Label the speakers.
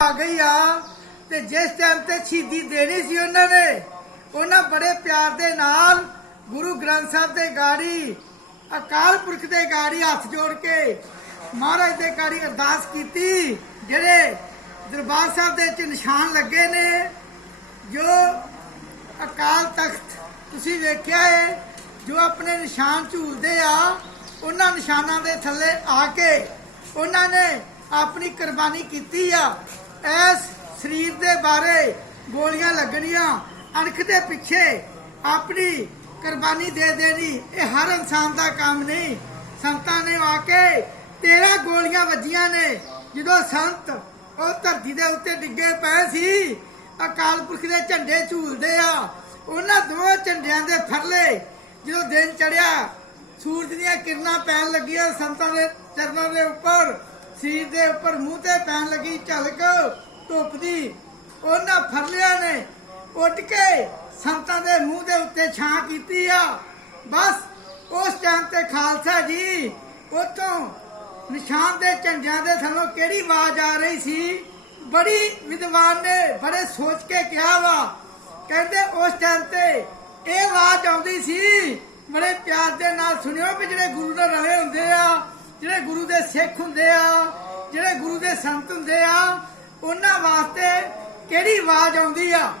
Speaker 1: ਆ ਗਈ ਆ ਤੇ ਜਿਸ ਟਾਈਮ ਤੇ ਸ਼ਹੀਦੀ ਦੇਣੀ ਸੀ ਉਹਨਾਂ ਨੇ, ਉਹਨਾਂ ਬੜੇ ਪਿਆਰ ਦੇ ਨਾਲ ਗੁਰੂ ਗ੍ਰੰਥ ਸਾਹਿਬ ਦੇ ਗਾੜੀ, ਅਕਾਲ ਪੁਰਖ ਦੇ ਗਾੜੀ ਹੱਥ ਜੋੜ ਕੇ ਮਹਾਰਾਜ ਦੇ ਗਾੜੀ ਅਰਦਾਸ ਕੀਤੀ, ਜਿਹੜੇ ਦਰਬਾਰ ਸਾਹਿਬ ਦੇ ਵਿੱਚ ਨਿਸ਼ਾਨ ਲੱਗੇ ਨੇ, ਜੋ ਅਕਾਲ ਤਖਤ ਤੁਸੀਂ ਵੇਖਿਆ ਹੈ ਜੋ ਆਪਣੇ ਨਿਸ਼ਾਨ ਝੂਲਦੇ ਆ, ਉਹਨਾਂ ਨਿਸ਼ਾਨਾਂ ਦੇ ਥੱਲੇ ਆ ਕੇ ਉਹਨਾਂ ਨੇ ਆਪਣੀ ਕੁਰਬਾਨੀ ਕੀਤੀ ਆ। ਇਸ ਸਰੀਰ ਦੇ ਬਾਰੇ ਗੋਲੀਆਂ ਲੱਗਣੀਆਂ, ਅਣਖ ਦੇ ਪਿੱਛੇ ਆਪਣੀ ਕੁਰਬਾਨੀ ਦੇ ਦੇਣੀ, ਇਹ ਹਰ ਇਨਸਾਨ ਦਾ ਕੰਮ ਨਹੀਂ। ਸੰਤਾਂ ਨੇ ਆ ਕੇ 13 ਗੋਲੀਆਂ ਵੱਜੀਆਂ ਨੇ। ਜਦੋਂ ਸੰਤ ਉਹ ਧਰਤੀ ਦੇ ਉੱਤੇ ਡਿੱਗੇ ਪਏ ਸੀ ਅਕਾਲ ਪੁਰਖ ਦੇ ਝੰਡੇ ਝੂਲਦੇ ਆ। ਉਹਨਾਂ ਦੋਵਾਂ ਝੰਡਿਆਂ ਦੇ ਫਰਲੇ ਜਦੋਂ ਦਿਨ ਚੜਿਆ ਸੂਰਜ ਦੀਆਂ ਕਿਰਨਾਂ ਪੈਣ ਲੱਗੀਆਂ ਸੰਤਾਂ ਦੇ ਚਰਨਾਂ ਦੇ ਉੱਪਰ। ਸਰੀਰ ਦੇ ਉੱਪਰ ਮੂੰਹ ਤੇ ਪੈਣ ਲੱਗੀ ਝਲਕ, ਧੁੱਪ ਦੀ। ਉਹਨਾਂ ਫਰਲਿਆਂ ਨੇ ਉੱਡ ਕੇ ਸੰਤਾਂ ਦੇ ਮੂੰਹ ਦੇ ਉੱਤੇ ਛਾਂ ਕੀਤੀ ਆ। ਬਸ ਉਸ ਟਾਈਮ ਤੇ ਖਾਲਸਾ ਜੀ ਉਤੋਂ ਨਿਸ਼ਾਨ ਦੇ ਝੰਡਿਆਂ ਦੇ ਥੱਲੋਂ ਕਿਹੜੀ ਆਵਾਜ਼ ਆ ਰਹੀ ਸੀ? ਬੜੀ ਵਿਦਵਾਨ ਨੇ ਬੜੇ ਸੋਚ ਕੇ ਕਿਹਾ ਵਾ। ਕਹਿੰਦੇ ਉਸ ਟਾਈਮ ਤੇ ਇਹ ਆਵਾਜ਼ ਆਉਂਦੀ ਸੀ। ਬੜੇ ਪਿਆਰ ਦੇ ਨਾਲ ਸੁਣਿਓ ਵੀ ਜਿਹੜੇ ਗੁਰੂ ਨਾਲ ਰਲੇ ਹੁੰਦੇ ਆ। ਜਿਹੜੇ ਗੁਰੂ ਦੇ ਸਿੱਖ ਹੁੰਦੇ ਆ, ਜਿਹੜੇ ਗੁਰੂ ਦੇ ਸੰਤ ਹੁੰਦੇ ਆ, ਉਹਨਾਂ ਵਾਸਤੇ ਕਿਹੜੀ ਆਵਾਜ਼ ਆਉਂਦੀ ਆ?